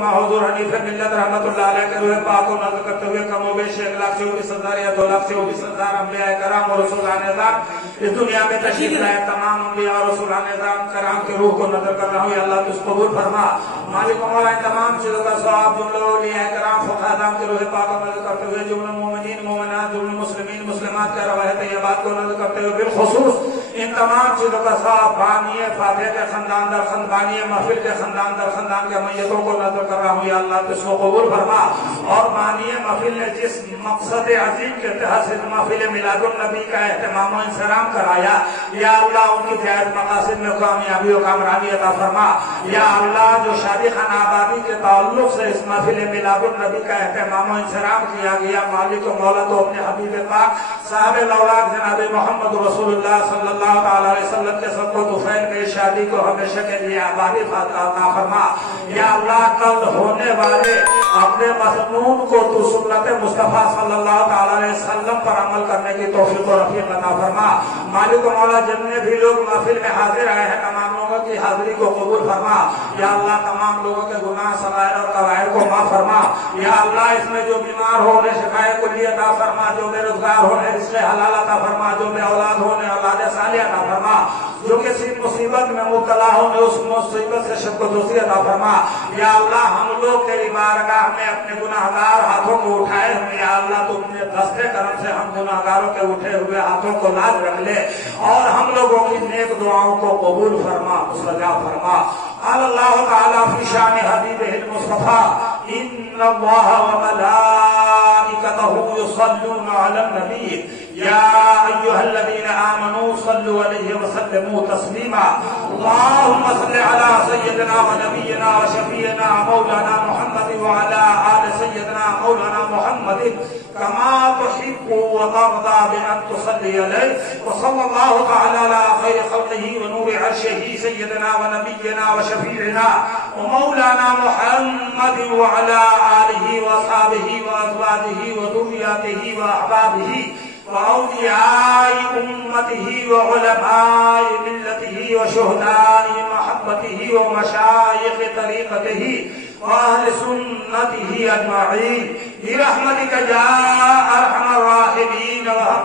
فرما حضور حنیف ملت رحمت اللہ علیہ کے روح پاک کو نظر کرتے ہوئے کم و بیش 1,24,000 یا 2,24,000 انبیاء کرام اور رسولان اعظام اس دنیا میں تشریف لائے تمام انبیاء اور رسولان اعظام کرام کے روح کو نظر کر رہا ہوں یا اللہ تجھ قبول فرما مالک مولا ان تمام چیزوں کا ثواب جملہ اولیاء کرام فقہاء اعظام کے روح پاک کو نظر کرتے ہوئے جملہ مومنین مومنات جملہ مسلمین مسلمات کے روایت طیبات کو نظر کرتے ہوئے بالخصوص ان تمام چیزوں کا ثواب بانی فاتح کے خاندان در خاندانی محفل کے خاندان در خاندان کے میتوں کو نظر کر رہا ہوں یا اللہ تجھ کو قبول فرما اور بانی محفل نے جس مقصد عظیم کے تحت اس محفل میلاد النبی کا اہتمام و انصرام کرایا یا اللہ ان کی جائز مقاصد میں کامیابی و کامرانی عطا فرما یا اللہ جو شادی خانہ آبادی کے تعلق سے اس محفل میلاد النبی کا اہتمام و انصرام کیا گیا مالک و مولا تو اپنے حبیب پاک صاحب الاولاق جناب محمد رسول اللہ صلی اللہ تعالی علیہ وسلم کے صدق و طفیل میں شادی کو ہمیشہ کے لیے آبادی عطا فرما یا اللہ کل ہونے والے اپنے مسنون کو تو سنت مصطفیٰ صلی اللہ تعالی علیہ وسلم پر عمل کرنے کی توفیق و رفیق عطا فرما مالک و مولا جتنے بھی لوگ محفل میں حاضر آئے ہیں تمام لوگوں کی حاضری کو قبول فرما یا اللہ تمام لوگوں کے گناہ صغائر اور کبائر کو معاف فرما یا اللہ اس میں جو بیمار ہو انہیں شفائے کلی عطا فرما جو بے روزگار ہو انہیں رزق حلال عطا فرما جو بے اولاد ہو انہیں اولاد صالح عطا فرما جو کسی مصیبت میں مبتلا ہو انہیں اس مصیبت سے شفقت و دوستی عطا فرما یا اللہ ہم لوگ تیری بارگاہ میں اپنے گناہگار ہاتھوں کو اٹھائے ہوئے یا اللہ تو اپنے دستے کرم سے ہم گناہگاروں کے اٹھے ہوئے ہاتھوں کو لاز رکھ لے اور ہم لوگوں کی نیک دعاؤں کو قبول فرما مستجاب فرما قال اللہ تعالی فی شان حبیبہ المصطفیٰ ان اللہ وملائکتہ یصلون علی النبی یا ایھا الذین آمنوا صلوا علیہ وسلموا تسلیما اللہم صل علی سیدنا و نبینا و شفیعنا مولانا محمد وعلی آل سیدنا مولانا محمد کما تحب وترضى بأن تصلي عليه وصلى الله تعالى على خير خلقه ونور عرشه سيدنا ونبينا وشفيعنا ومولانا محمد وعلى آله وأصحابه وأزواجه وذرياته وأحبابه وأولياء أمته وعلماء ملته وشهداء محبته ومشايخ طريقته وأهل سنته أجمعين برحمتك يا أرحم الراحمين وهب